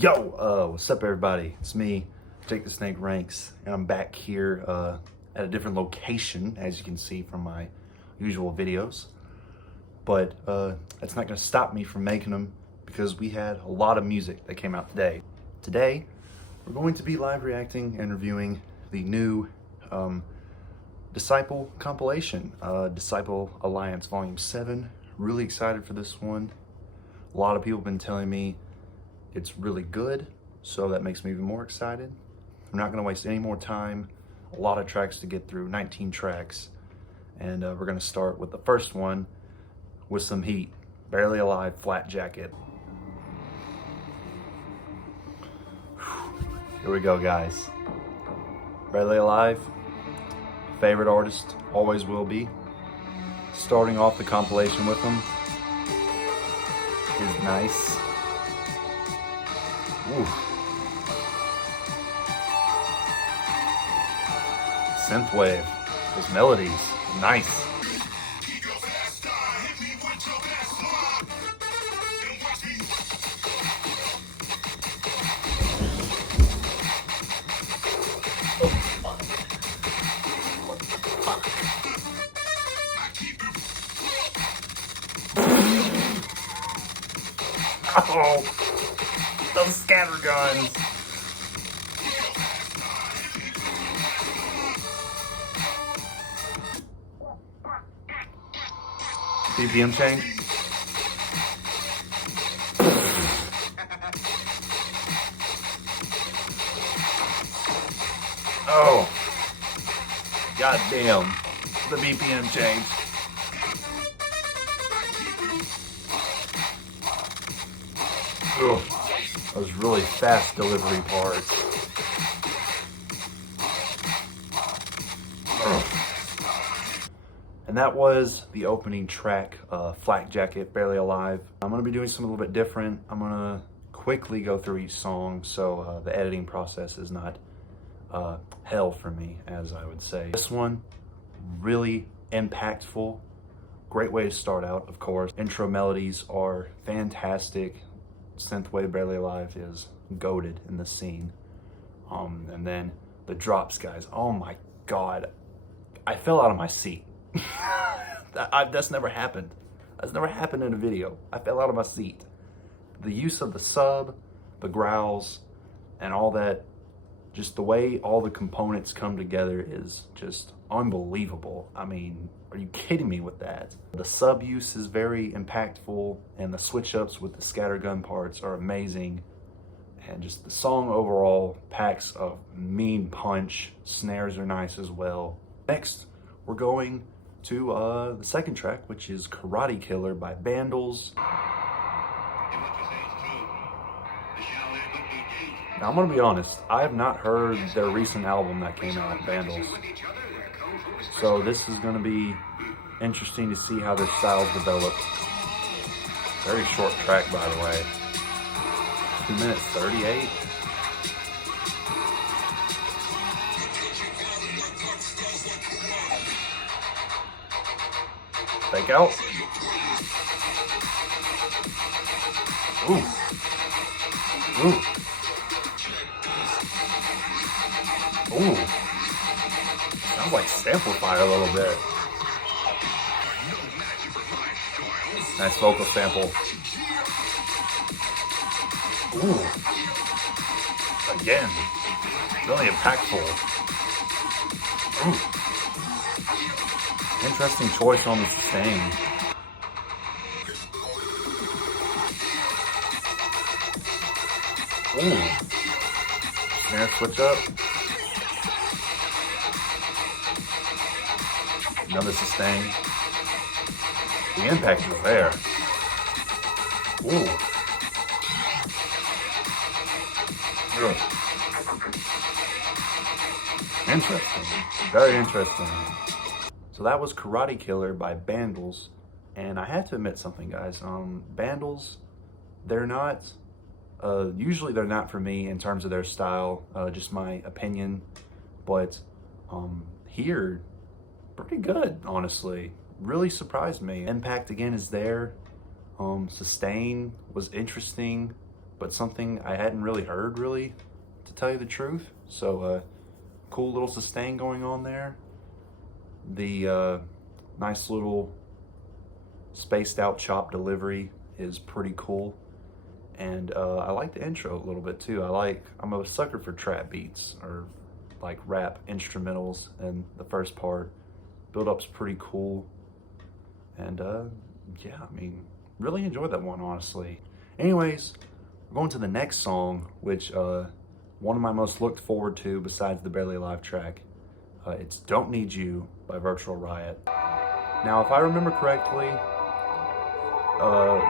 What's up everybody? It's me, Jake the Snake Ranks, and I'm back here at a different location, as you can see from my usual videos. But that's not gonna stop me from making them because we had a lot of music that came out today. Today, we're going to be live reacting and reviewing the new Disciple compilation, Disciple Alliance Volume 7. Really excited for this one. A lot of people have been telling me it's really good, so that makes me even more excited. I'm not going to waste any more time. A lot of tracks to get through, 19 tracks. And we're going to start with the first one with some heat. Barely Alive, Flat Jacket. Here we go, guys. Barely Alive, favorite artist, always will be. Starting off the compilation with them is nice. Ooh. Synthwave, those melodies, nice. Oh, those scatter guns. BPM change. Oh, god damn, the BPM change. Ugh, those really fast delivery parts. Ugh. And that was the opening track, Flak Jacket, Barely Alive. I'm gonna be doing something a little bit different. I'm gonna quickly go through each song, so the editing process is not hell for me, as I would say. This one, really impactful. Great way to start out, of course. Intro melodies are fantastic. Synthwave Barely Alive is goated in the scene. And then the drops, guys. Oh my god. I fell out of my seat. That's never happened. That's never happened in a video. I fell out of my seat. The use of the sub, the growls, and all that, just the way all the components come together is just unbelievable. I mean, are you kidding me with that? The sub use is very impactful, and the switch ups with the scattergun parts are amazing. And just the song overall packs a mean punch. Snares are nice as well. Next, we're going to the second track, which is Karate Killer by Vandals. Now, I'm gonna be honest, I have not heard their recent album that came out, Vandals. So this is gonna be interesting to see how their styles develop. Very short track, by the way. 2 minutes 38. Fake out. Ooh. Ooh. Ooh. Sounds like Samplifier a little bit. Nice vocal sample. Ooh. Again. Really impactful. Ooh. Interesting choice on the sustain. Ooh. Snare switch up. Another sustain. The impact is there. Ooh. Ugh. Interesting. Very interesting. So that was Karate Killer by Vandals. And I have to admit something, guys. Vandals, they're not, usually they're not for me in terms of their style, just my opinion. But here, pretty good, honestly. Really surprised me. Impact again is there. Sustain was interesting. but something I hadn't really heard, really, to tell you the truth. So cool little sustain going on there. The nice little spaced out chop delivery is pretty cool. And I like the intro a little bit too. I'm a sucker for trap beats or like rap instrumentals, and the first part build up's pretty cool. And yeah, I mean, really enjoyed that one, honestly. Anyways, we're going to the next song, which one of my most looked forward to besides the Barely Alive track. It's Don't Need You by Virtual Riot. Now, if I remember correctly,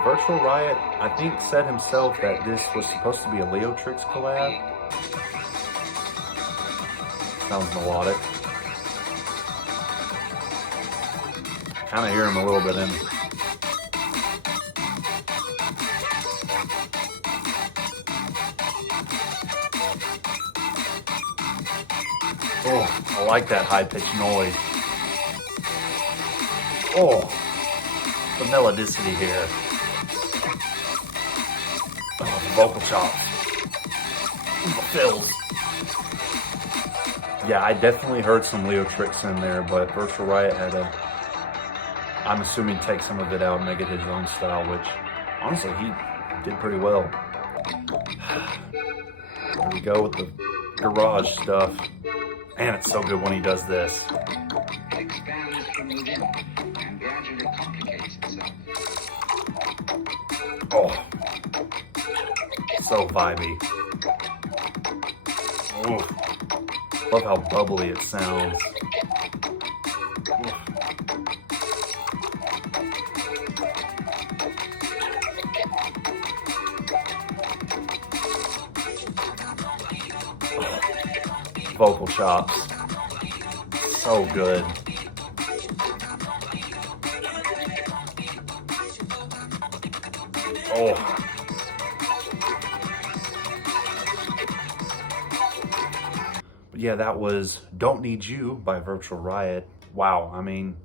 Virtual Riot, I think, said himself that this was supposed to be a Leotrix collab. Sounds melodic. Kind of hear him a little bit in. Oh, I like that high-pitched noise. Oh, the melodicity here. Oh, the vocal chops. The fills. Yeah, I definitely heard some Leotrix in there, but Virtual Riot had I'm assuming, take some of it out and make it his own style, which, honestly, he did pretty well. There we go with the garage stuff. Man, it's so good when he does this. Oh, so vibey. Ooh. Love how bubbly it sounds. Ooh. Vocal chops. So good. Oh. But yeah, that was Don't Need You by Virtual Riot. Wow, I mean,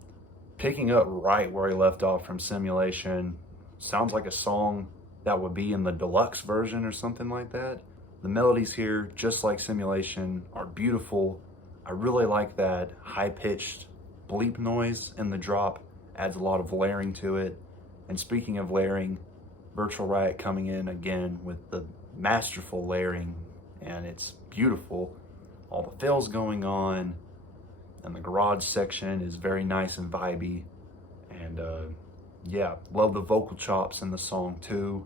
picking up right where he left off from Simulation. Sounds like a song that would be in the deluxe version or something like that. The melodies here, just like Simulation, are beautiful. I really like that high-pitched bleep noise in the drop. Adds a lot of layering to it. And speaking of layering, Virtual Riot coming in again with the masterful layering, and it's beautiful. All the fills going on, and the garage section is very nice and vibey. And yeah, love the vocal chops in the song too.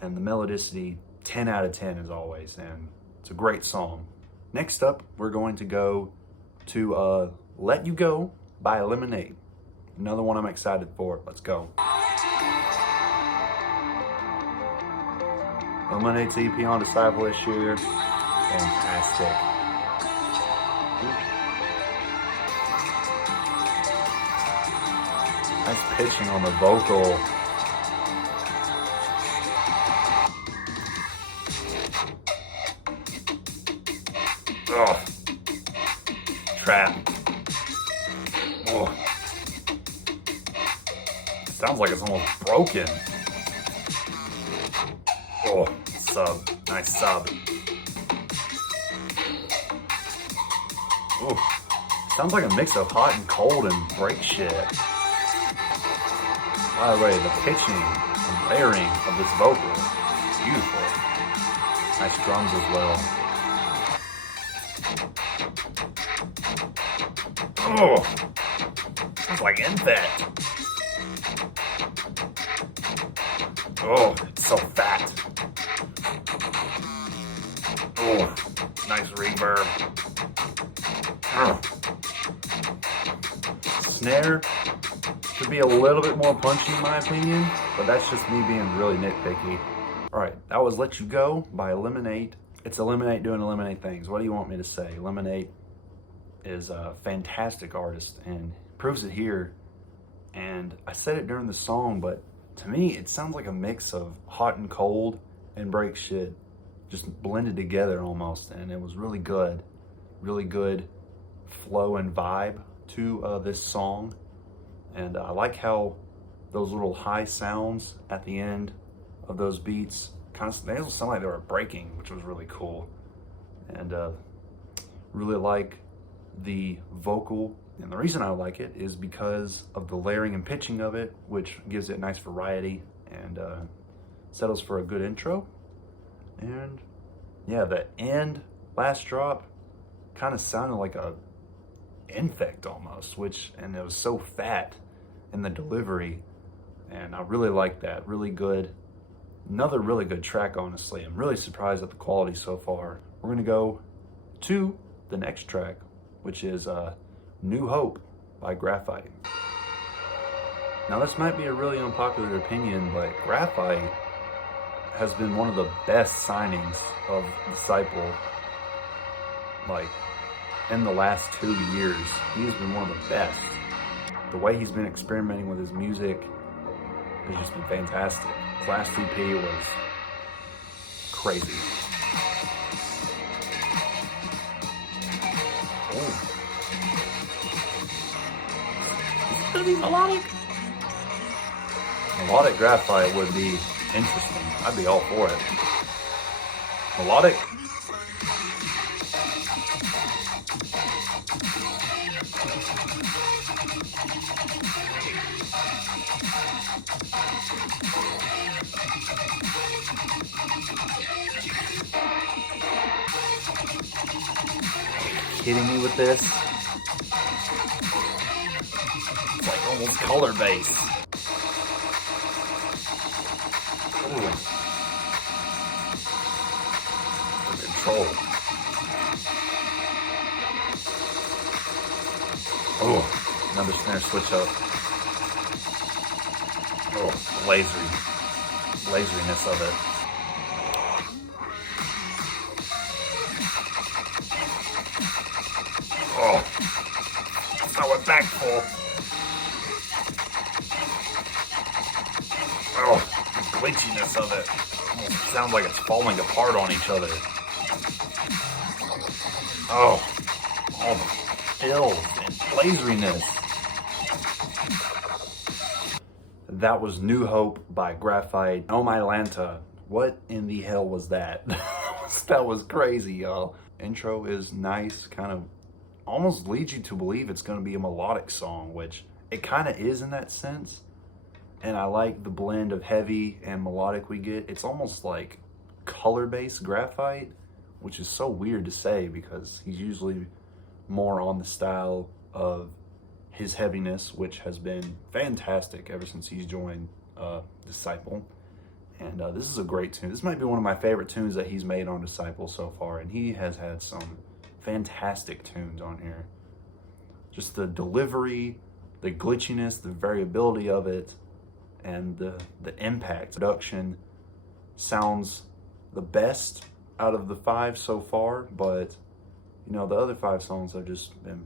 And the melodicity, 10 out of 10 as always, and it's a great song. Next up, we're going to go to Let You Go by Eliminate. Another one I'm excited for. Let's go. Eliminate's EP on Disciple this year. Fantastic. Nice pitching on the vocal. Oh, trap. Oh. Sounds like it's almost broken. Oh, sub. Nice sub. Oh, sounds like a mix of hot and cold and break shit. By the way, the pitching and layering of this vocal is beautiful. Nice drums as well. Oh, sounds like Infect. Oh, it's so fat. Oh, nice reverb. Oh. Snare could be a little bit more punchy in my opinion, but that's just me being really nitpicky. All right, that was Let You Go by Eliminate. It's Eliminate doing Eliminate things. What do you want me to say? Eliminate is a fantastic artist and proves it here. And I said it during the song, but to me, it sounds like a mix of hot and cold and break shit just blended together almost. And it was really good flow and vibe to this song. And I like how those little high sounds at the end of those beats they almost sound like they were breaking, which was really cool. And really like the vocal. And the reason I like it is because of the layering and pitching of it, which gives it nice variety and settles for a good intro. And yeah, the last drop kind of sounded like a infect almost, and it was so fat in the delivery. And I really like that. Really good. Another really good track, honestly. I'm really surprised at the quality so far. We're gonna go to the next track, which is New Hope by Graphite. Now this might be a really unpopular opinion, but Graphite has been one of the best signings of Disciple, like in the last 2 years. He has been one of the best. The way he's been experimenting with his music has just been fantastic. His last EP was crazy. Oh. Is it gonna be melodic? Melodic Graphite would be interesting. I'd be all for it. Melodic? Kidding me with this? It's like almost color based. Ooh. The control. Oh, another snare switch up. Oh, laseriness of it. Oh, so impactful. Oh, the glitchiness of it. Almost sounds like it's falling apart on each other. Oh, all the fills and laseriness. That was New Hope by Graphite. Oh my Lanta, what in the hell was that? That was crazy, y'all. Intro is nice, kind of almost leads you to believe it's going to be a melodic song, which it kind of is in that sense. And I like the blend of heavy and melodic we get. It's almost like color-based Graphite, which is so weird to say because he's usually more on the style of his heaviness, which has been fantastic ever since he's joined Disciple. And this is a great tune. This might be one of my favorite tunes that he's made on Disciple so far, and he has had some fantastic tunes on here. Just the delivery, the glitchiness, the variability of it, and the impact. Production sounds the best out of the 5 so far, but you know, the other 5 songs have just been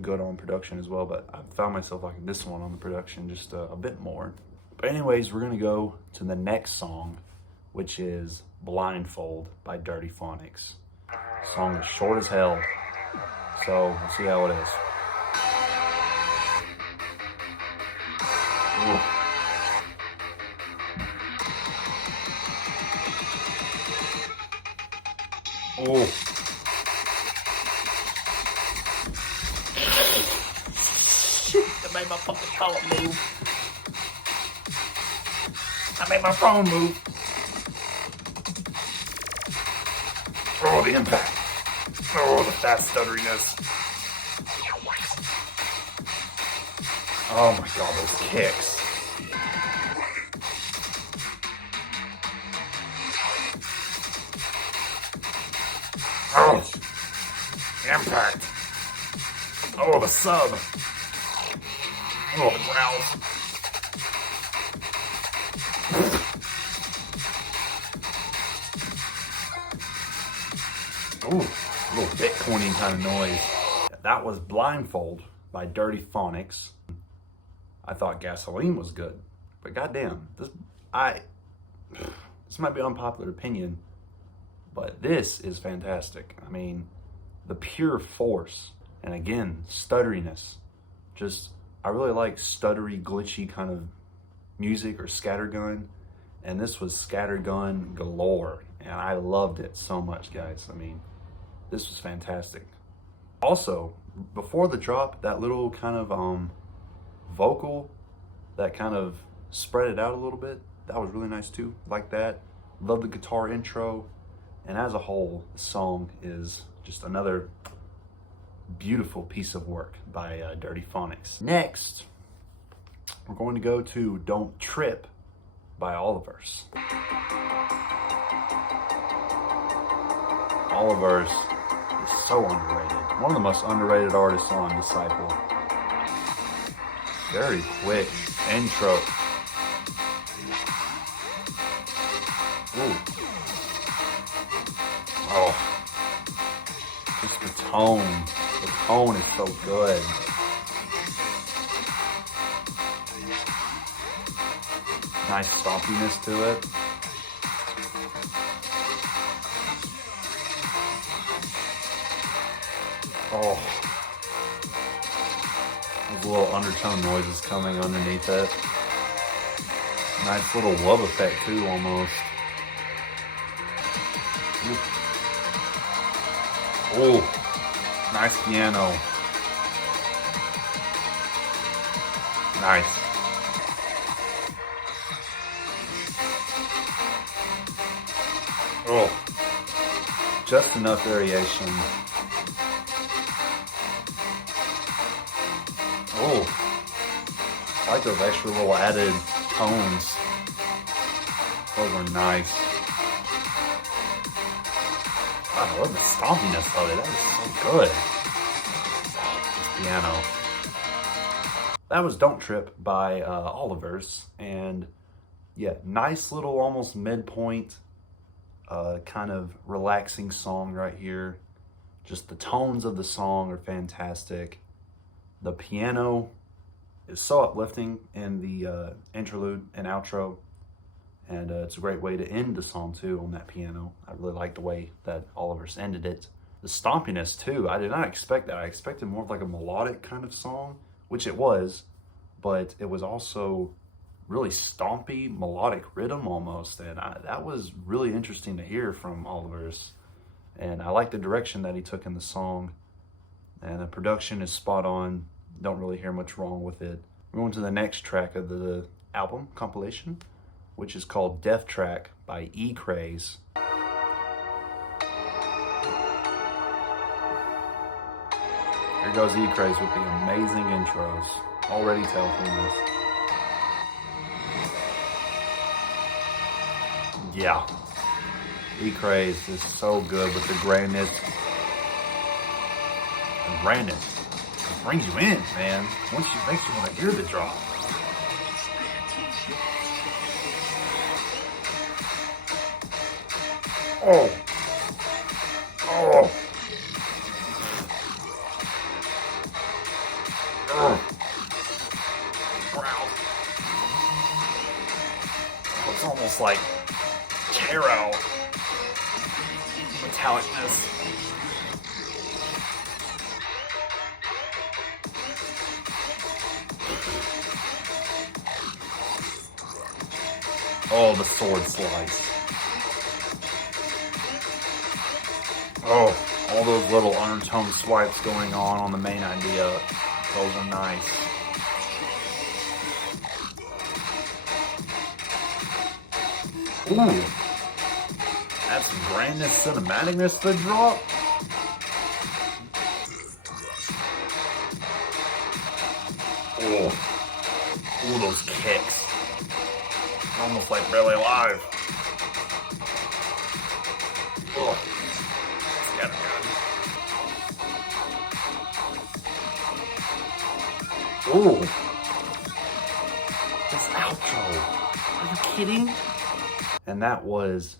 good on production as well, but I found myself liking this one on the production just a bit more. But anyways, we're gonna go to the next song, which is Blindfold by Dirty Phonics. The song is short as hell, so we'll see how it is. Ooh. Oh. Shit, I made my fucking phone move. I made my phone move. Oh, the impact. Oh, the fast stutteriness. Oh my god, those kicks. Oh, impact. Oh, the sub. Oh, the growls. Ooh, a little Bitcoining kind of noise. That was Blindfold by Dirty Phonics. I thought Gasoline was good, but goddamn, this might be an unpopular opinion, but this is fantastic. I mean, the pure force, and again, stutteriness. Just, I really like stuttery, glitchy kind of music or scattergun, and this was scattergun galore, and I loved it so much, guys. I mean, this was fantastic. Also, before the drop, that little kind of vocal that kind of spread it out a little bit, that was really nice too. Like that. Love the guitar intro, and as a whole, the song is just another beautiful piece of work by Dirty Phonics. Next, we're going to go to Don't Trip by Olivers. Olivers is so underrated. One of the most underrated artists on Disciple. Very quick intro. Ooh. Oh. Just the tone. The tone is so good. Nice stompiness to it. Oh. There's little undertone noises coming underneath it. Nice little wub effect too, almost. Ooh. Nice piano. Nice. Oh. Just enough variation. Oh. I like those extra little added tones. Those are nice. I love the stompiness of it. That is so good. This piano. That was Don't Trip by Olivers. And yeah, nice little almost midpoint kind of relaxing song right here. Just the tones of the song are fantastic. The piano is so uplifting in the interlude and outro. And it's a great way to end the song too on that piano. I really like the way that Olivers ended it. The stompiness too, I did not expect that. I expected more of like a melodic kind of song, which it was, but it was also really stompy, melodic rhythm almost. And that was really interesting to hear from Olivers. And I like the direction that he took in the song. And the production is spot on. Don't really hear much wrong with it. We're going to the next track of the album compilation, which is called Death Track by E-Craze. Here goes E-Craze with the amazing intros. Already tell from this. Yeah. E-Craze is so good with the grandness. The grandness. It brings you in, man. Once you makes you want to hear the drop. Oh. Oh. Oh. Wow. It's almost like tarot metallicness. Oh, the sword slice. Oh, all those little undertone swipes going on the main idea. Those are nice. Ooh. That's some grandness, cinematicness to the drop. Oh. Ooh, those kicks. Almost like Barely Alive. Oh. Ooh. This outro. Are you kidding? And that was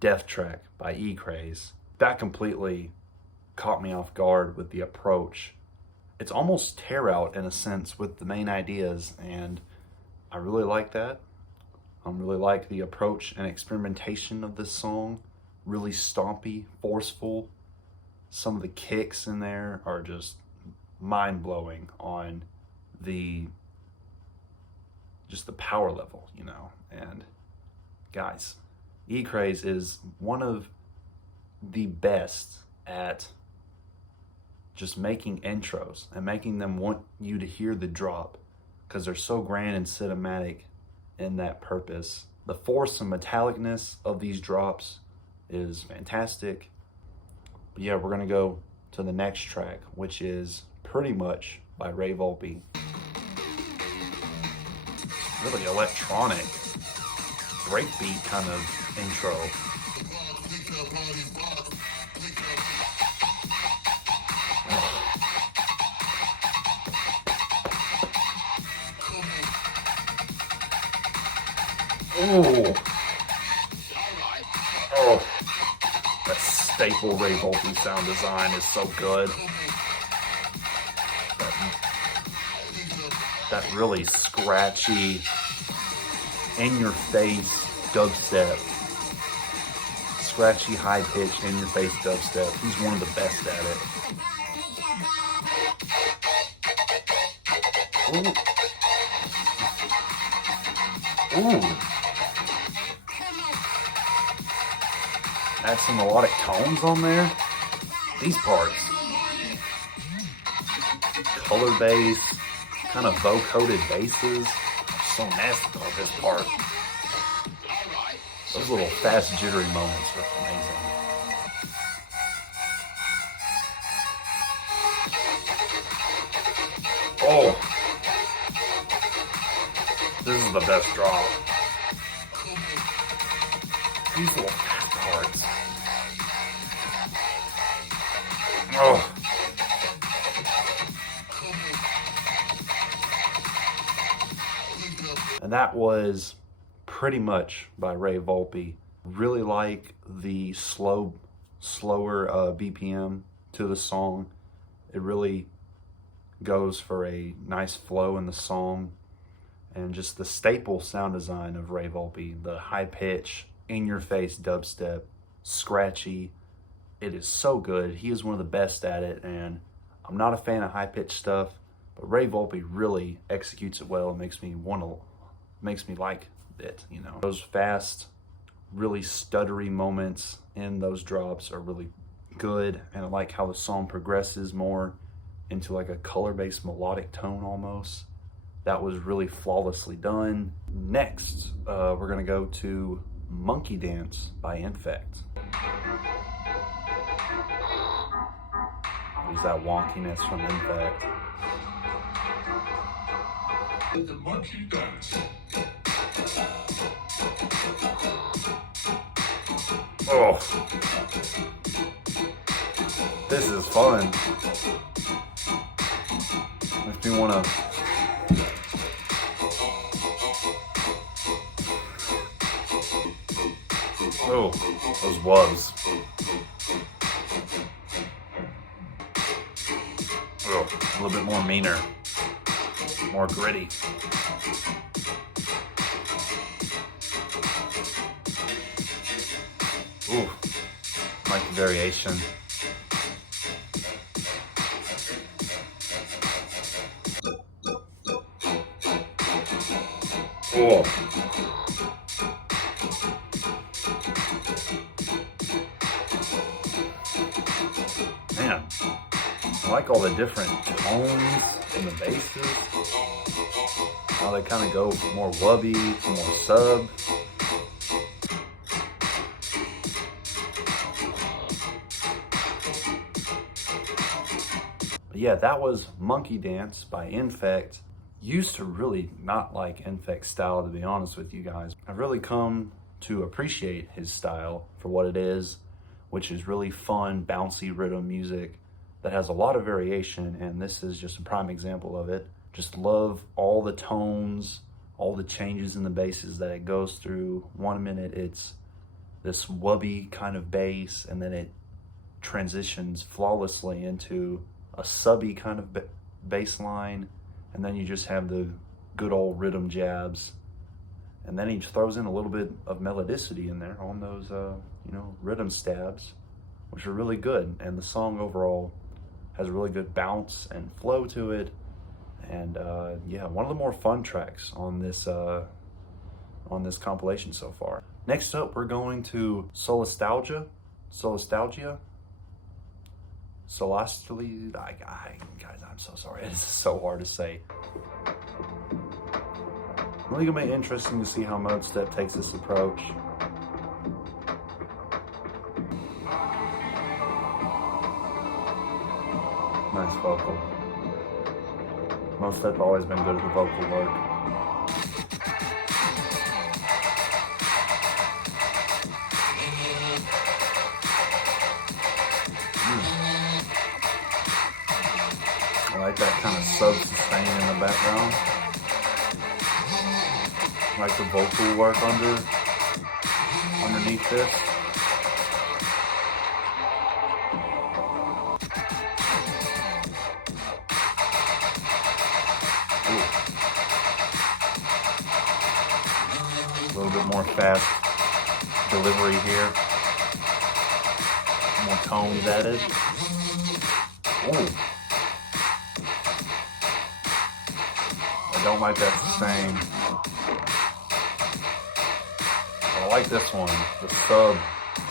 Death Track by E-Craze. That completely caught me off guard with the approach. It's almost tear out in a sense with the main ideas, and I really like that. I really like the approach and experimentation of this song. Really stompy, forceful. Some of the kicks in there are just mind-blowing on just the power level, you know. And Guys, E-Craze is one of the best at just making intros and making them want you to hear the drop because they're so grand and cinematic in that purpose. The force and metallicness of these drops is fantastic. But yeah, we're gonna go to the next track, which is Pretty Much by Ray Volpe. Really electronic, breakbeat kind of intro. Oh, oh, that staple Ray Volpe sound design is so good. That really scratchy, in-your-face dubstep. Scratchy, high-pitched, in-your-face dubstep. He's one of the best at it. Ooh. Ooh. Add some melodic tones on there. These parts. Color bass, kind of vocoder basses. So nasty on this part. Those little fast jittery moments are amazing. Oh, this is the best drop. These little fast parts. Oh. And that was Pretty Much by Ray Volpe. Really like the slower BPM to the song. It really goes for a nice flow in the song, and just the staple sound design of Ray Volpe, the high pitch, in-your-face dubstep, scratchy. It is so good. He is one of the best at it, and I'm not a fan of high-pitched stuff, but Ray Volpe really executes it well and makes me like it, you know. Those fast, really stuttery moments in those drops are really good, and I like how the song progresses more into like a color-based melodic tone almost. That was really flawlessly done. Next, we're gonna go to Monkey Dance by Infect. There's that wonkiness from Infect. The monkey dance. Oh, this is fun. Makes me wanna. Oh, those wubs. Oh, a little bit more meaner, more gritty. Ooh, like the variation. Oh. Man, I like all the different tones in the basses. How they kind of go from more wubby to more sub. But yeah, that was Monkey Dance by Infect. Used to really not like Infect's style, to be honest with you guys. I've really come to appreciate his style for what it is, which is really fun, bouncy rhythm music that has a lot of variation, and this is just a prime example of it. Just love all the tones, all the changes in the basses that it goes through. 1 minute it's this wubby kind of bass, and then it transitions flawlessly into a subby kind of bass line, and then you just have the good old rhythm jabs, and then he throws in a little bit of melodicity in there on those rhythm stabs, which are really good. And the song overall has a really good bounce and flow to it, and yeah, one of the more fun tracks on this on this compilation so far. Next up, we're going to Solastalgia. Solastally. Guys, I'm so sorry. It's so hard to say. Really gonna be interesting to see how Mode Step takes this approach. Nice vocal. Mode Step always been good at the vocal work. I like that kind of sub-sustain in the background. I like the vocal work underneath this. Ooh. A little bit more fast delivery here. More tones added. Ooh. I don't like that sustain. I like this one. The sub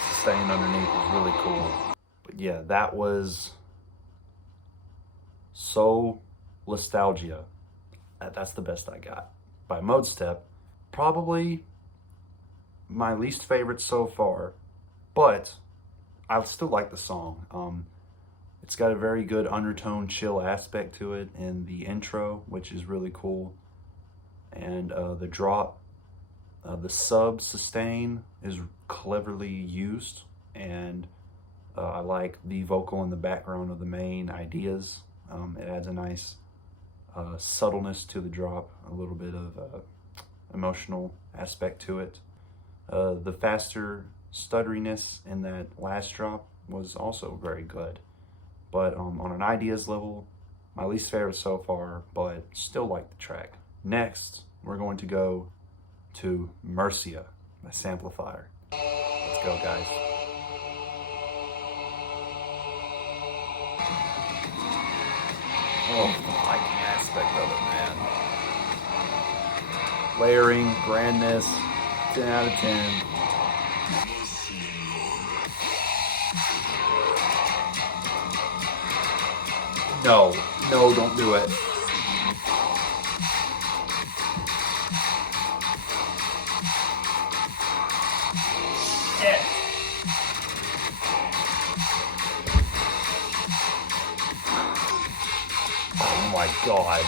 sustain underneath is really cool. But yeah, that was Solastalgia. That's the best I got. By Mode Step. Probably my least favorite so far. But I still like the song. It's got a very good undertone chill aspect to it in the intro, which is really cool. And the drop, the sub sustain is cleverly used. And I like the vocal in the background of the main ideas. It adds a nice subtleness to the drop, a little bit of emotional aspect to it. The faster stutteriness in that last drop was also very good. But on an ideas level, my least favorite so far, but still like the track. Next, we're going to go to Mercia by Samplifier. Let's go, guys. Oh, I like the aspect of it, man. Layering, grandness, 10 out of 10. No, don't do it. Shit. Oh my God.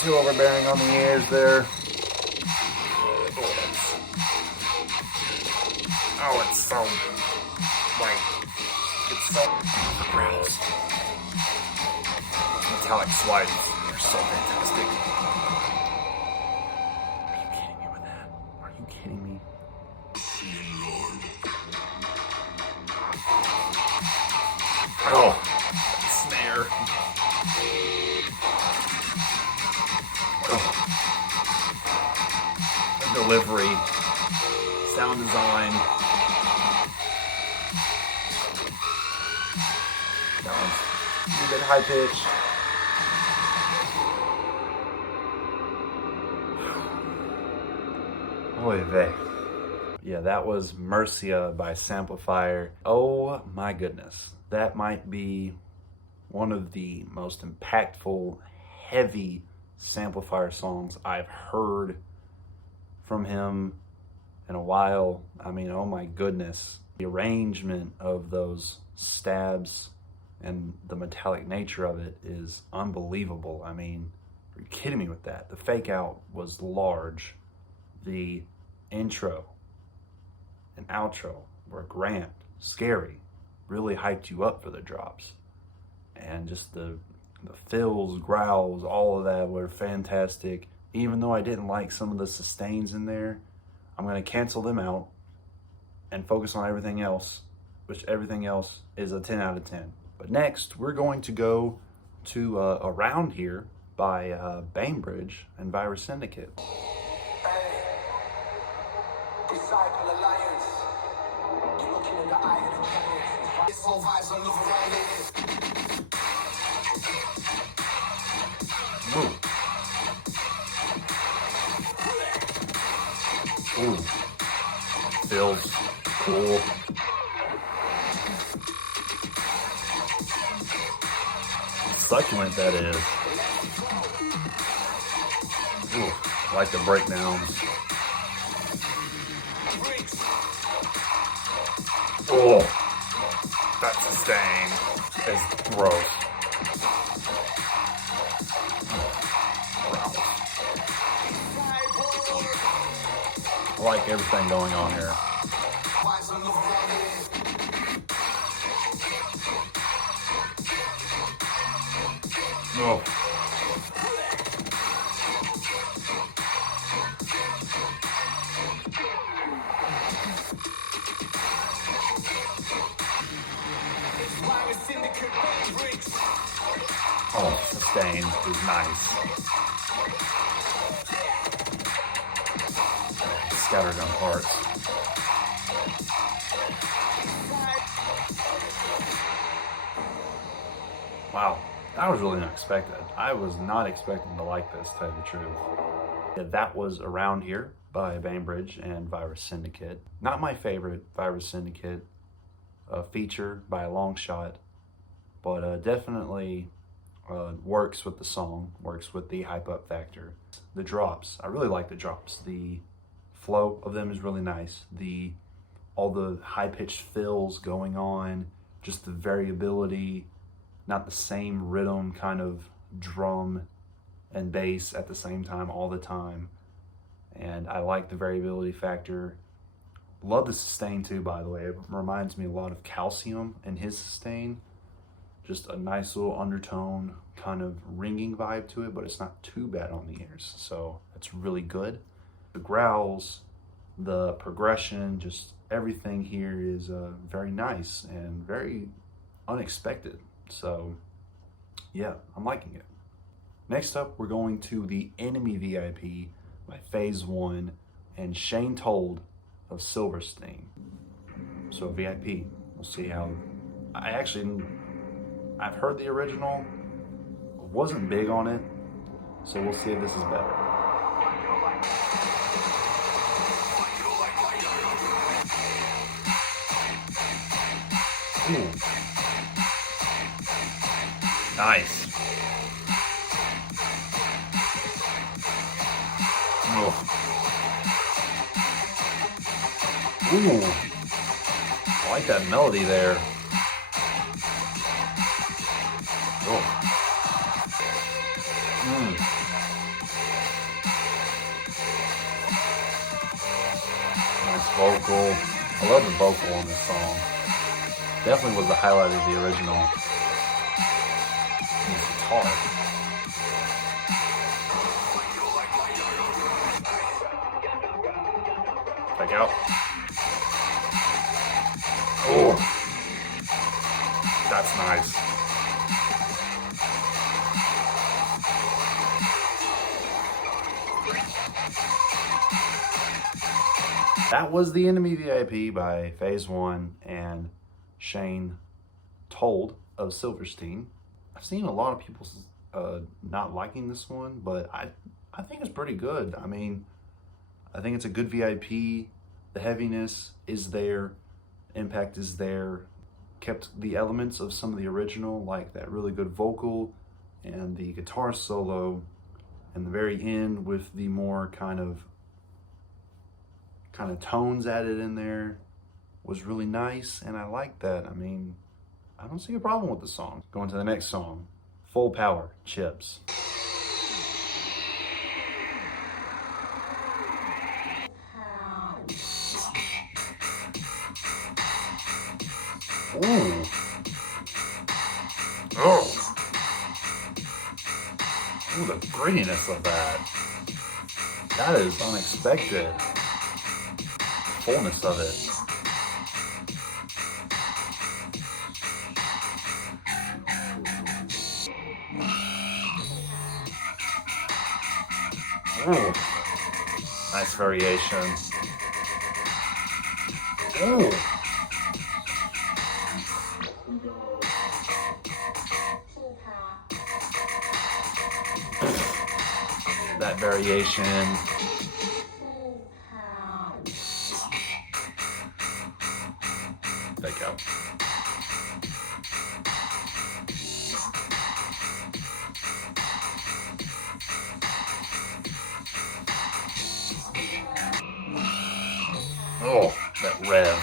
Too overbearing on the ears there. Oh, it's so white. It's so gross. Metallic slides are so fantastic. Are you kidding me with that? Are you kidding me? Oh, snare. Oh. The delivery, sound design. That one's a bit high pitch. Oy vey. Yeah, that was Mercia by Samplifier. Oh my goodness. That might be one of the most impactful, heavy Samplifier songs I've heard from him in a while. I mean, oh my goodness. The arrangement of those stabs and the metallic nature of it is unbelievable. I mean, are you kidding me with that? The fake out was large. The intro and outro were grand, scary, really hyped you up for the drops. And just the fills, growls, all of that were fantastic. Even though I didn't like some of the sustains in there, I'm going to cancel them out and focus on everything else, which everything else is a 10 out of 10. But next, we're going to go to Around Here by Bainbridge and Virus Syndicate. Disciple Alliance. You're looking in the eye of the giants. It's all vibes on love around it. Ooh. Ooh. Feels cool. Succulent that is. Ooh, I like the breakdowns. Oh, that sustain is gross. I like everything going on here. Oh. Oh, sustain is nice. Scattergun parts. Wow, that was really unexpected. I was not expecting to like this, to tell you the truth. Yeah, that was Around Here by Bainbridge and Virus Syndicate. Not my favorite Virus Syndicate feature by a long shot, but definitely works with the song, works with the hype up factor. The drops, I really like the drops. The flow of them is really nice. All the high pitched fills going on, just the variability, not the same rhythm kind of drum and bass at the same time all the time. And I like the variability factor. Love the sustain too, by the way. It reminds me a lot of Calcium and his sustain. Just a nice little undertone, kind of ringing vibe to it, but it's not too bad on the ears. So it's really good. The growls, the progression, just everything here is very nice and very unexpected. So yeah, I'm liking it. Next up, we're going to the Enemy VIP by Phase 1 and Shane Told of Silverstein. So VIP, we'll see how, I've heard the original, wasn't big on it, so we'll see if this is better. Ooh. Nice. Oh. Ooh. I like that melody there. Oh. Nice vocal. I love the vocal on this song. Definitely was the highlight of the original. And this guitar. Check out. Oh, that's nice. That was the Enemy VIP by Phase 1 and Shane Told of Silverstein. I've seen a lot of people not liking this one, but I think it's pretty good. I mean, I think it's a good VIP. The heaviness is there. Impact is there. Kept the elements of some of the original, like that really good vocal and the guitar solo, and the very end with the more kind of tones added in there was really nice, and I like that. I mean, I don't see a problem with the song. Going to the next song, Full Power, Chips. Ooh. Oh. Ooh, the grittiness of that. That is unexpected. The fullness of it. Ooh. Nice variation. Ooh. that variation. There you go. Oh, that rev.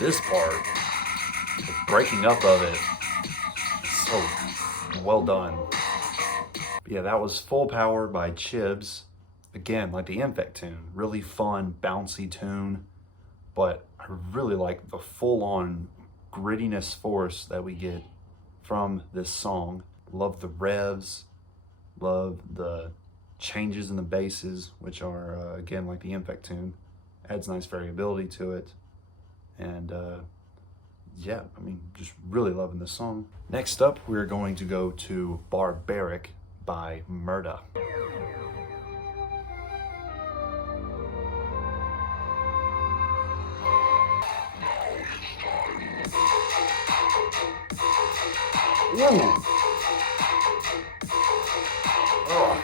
This part, the breaking up of it, is so well done. But yeah, that was Full Power by Chibs. Again, like the Infect tune, really fun, bouncy tune, but I really like the full-on grittiness force that we get from this song. Love the revs, love the changes in the basses, which are, again, like the Infect tune. Adds nice variability to it. And yeah, I mean, just really loving this song. Next up, we're going to go to Barbaric by Mercia. Ooh. Oh.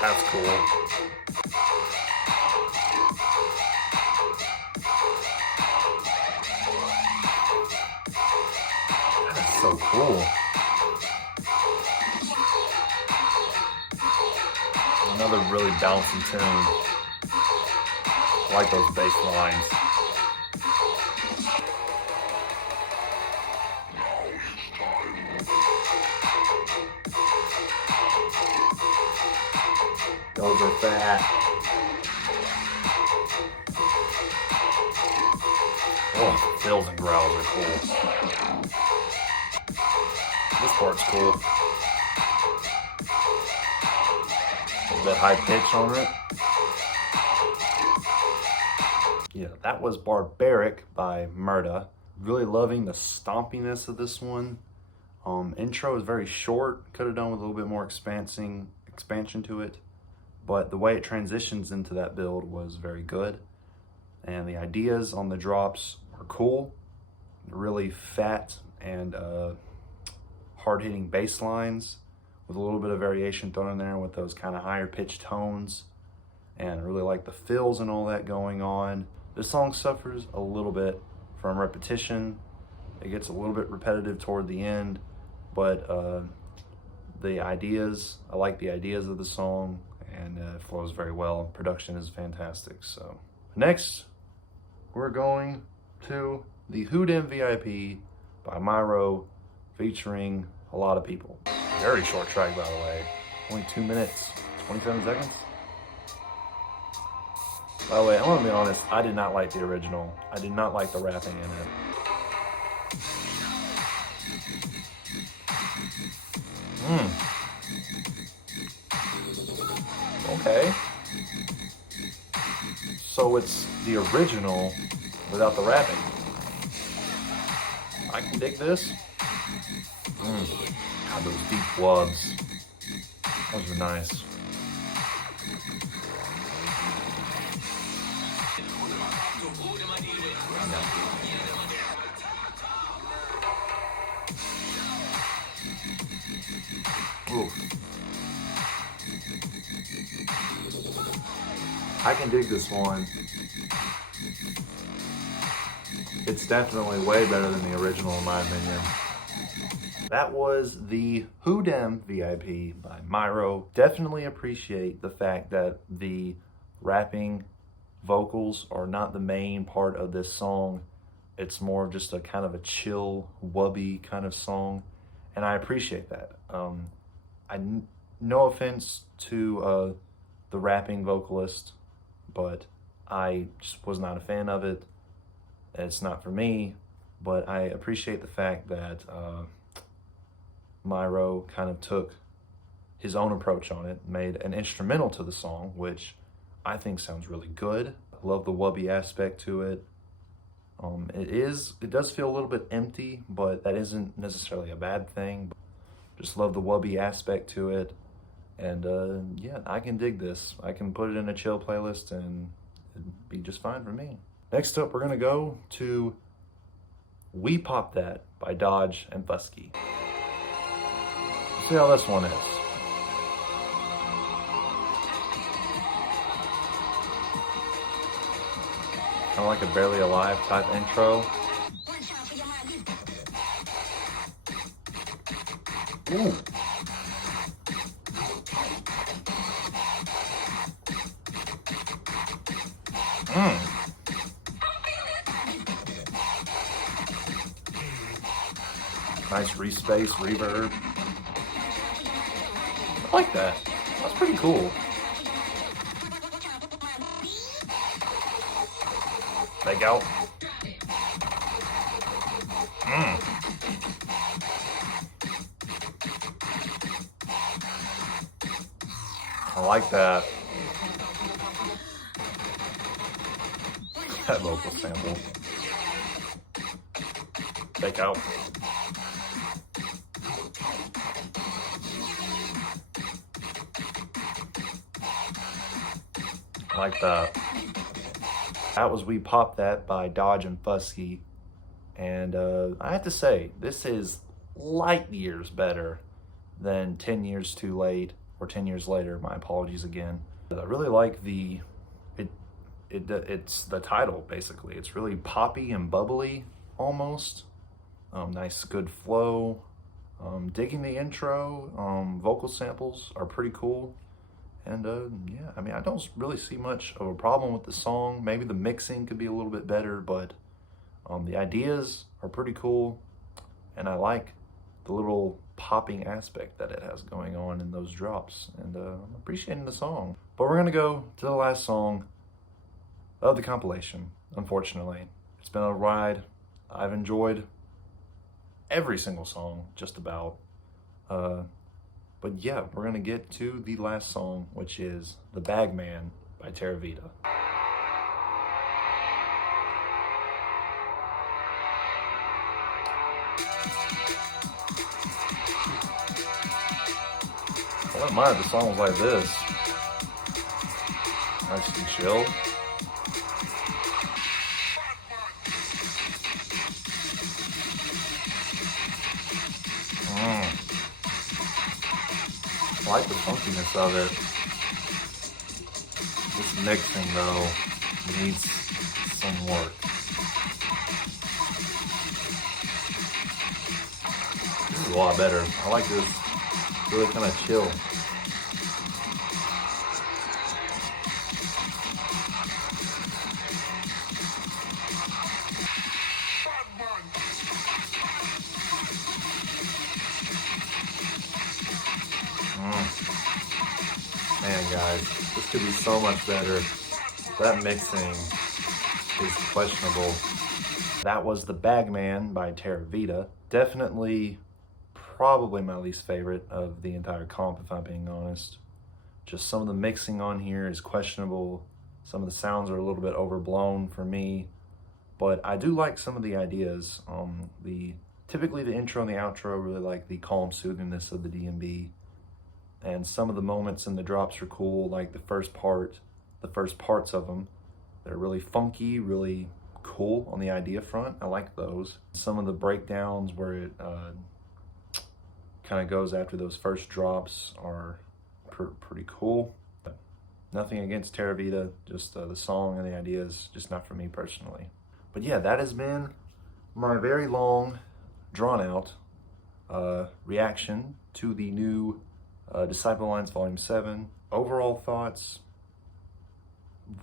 That's cool. That's so cool. Another really bouncy tune. I like those bass lines. Those are fat. Oh, fills and growls are cool. This part's cool. A little bit high pitch on it. Yeah, that was Barbaric by Mercia. Really loving the stompiness of this one. Intro is very short. Could have done with a little bit more expansion to it. But the way it transitions into that build was very good. And the ideas on the drops are cool. Really fat and hard-hitting bass lines with a little bit of variation thrown in there with those kind of higher pitched tones. And I really like the fills and all that going on. This song suffers a little bit from repetition. It gets a little bit repetitive toward the end, but the ideas, I like the ideas of the song, and it flows very well. Production is fantastic. So next, we're going to the Who Dem VIP by Myro, featuring a lot of people. Very short track, by the way. Only 2 minutes, 27 seconds. By the way, I want to be honest, I did not like the original. I did not like the rapping in it. Okay. So it's the original without the rapping. I can dig this. God, those deep wubs. Those are nice. I can dig this one. It's definitely way better than the original in my opinion. That was the Who Dem VIP by Myro. Definitely appreciate the fact that the rapping vocals are not the main part of this song. It's more of just a kind of a chill, wubby kind of song. And I appreciate that. No offense to the rapping vocalist, but I just was not a fan of it. It's not for me, but I appreciate the fact that Myro kind of took his own approach on it, made an instrumental to the song, which I think sounds really good. I love the wubby aspect to it. It does feel a little bit empty, but that isn't necessarily a bad thing. Just love the wubby aspect to it. And yeah, I can dig this. I can put it in a chill playlist and it'd be just fine for me. Next up, we're gonna go to We Pop That by Dodge and Fusky. Let's see how this one is. Kind of like a Barely Alive type intro. Ooh. Nice respace, reverb. I like that. That's pretty cool. Fake out. I like that. That vocal sample. Fake out. I like that. That was We Pop That by Dodge and Fusky. And I have to say, this is light years better than 10 Years Too Late or 10 Years Later. My apologies again. I really like it's the title, basically. It's really poppy and bubbly almost. Nice, good flow. Digging the intro. Vocal samples are pretty cool. And yeah, I mean, I don't really see much of a problem with the song. Maybe the mixing could be a little bit better, but the ideas are pretty cool. And I like the little popping aspect that it has going on in those drops. And I'm appreciating the song. But we're gonna go to the last song of the compilation, unfortunately. It's been a ride. I've enjoyed every single song, just about. But yeah, we're gonna get to the last song, which is The Bagman by Terravita. I wouldn't mind if the song was like this. Nice and chill. I like the funkiness of it. This mixing, though, needs some work. This is a lot better. I like this. Really kind of chill. Man, guys, this could be so much better. That mixing is questionable. That was The Bagman by Terravita. Definitely, probably my least favorite of the entire comp, if I'm being honest. Just some of the mixing on here is questionable. Some of the sounds are a little bit overblown for me, but I do like some of the ideas. Typically the intro and the outro, really like the calm soothingness of the D&B. And some of the moments in the drops are cool, like the first parts of them. They're really funky, really cool on the idea front. I like those. Some of the breakdowns where it kind of goes after those first drops are pretty cool. But nothing against Terravita, just the song and the ideas, just not for me personally. But yeah, that has been my very long, drawn out reaction to the new Disciple Alliance Volume 7. Overall thoughts,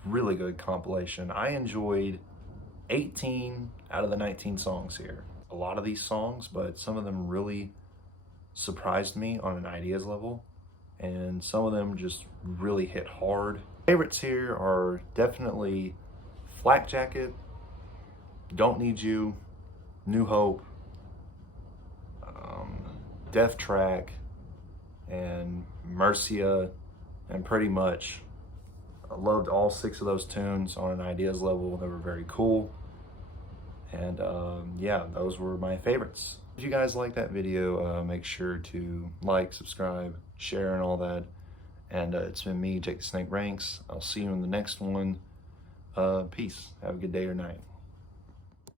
really good compilation. I enjoyed 18 out of the 19 songs here. A lot of these songs, but some of them really surprised me on an ideas level, and some of them just really hit hard. Favorites here are definitely Flak Jacket, Don't Need You, New Hope, Death Track, and Mercia, and pretty much I loved all 6 of those tunes on an ideas level. They were very cool. And yeah, those were my favorites. If you guys like that video, make sure to like, subscribe, share, and all that. And it's been me, Jake the Snake Ranks. I'll see you in the next one. Peace. Have a good day or night.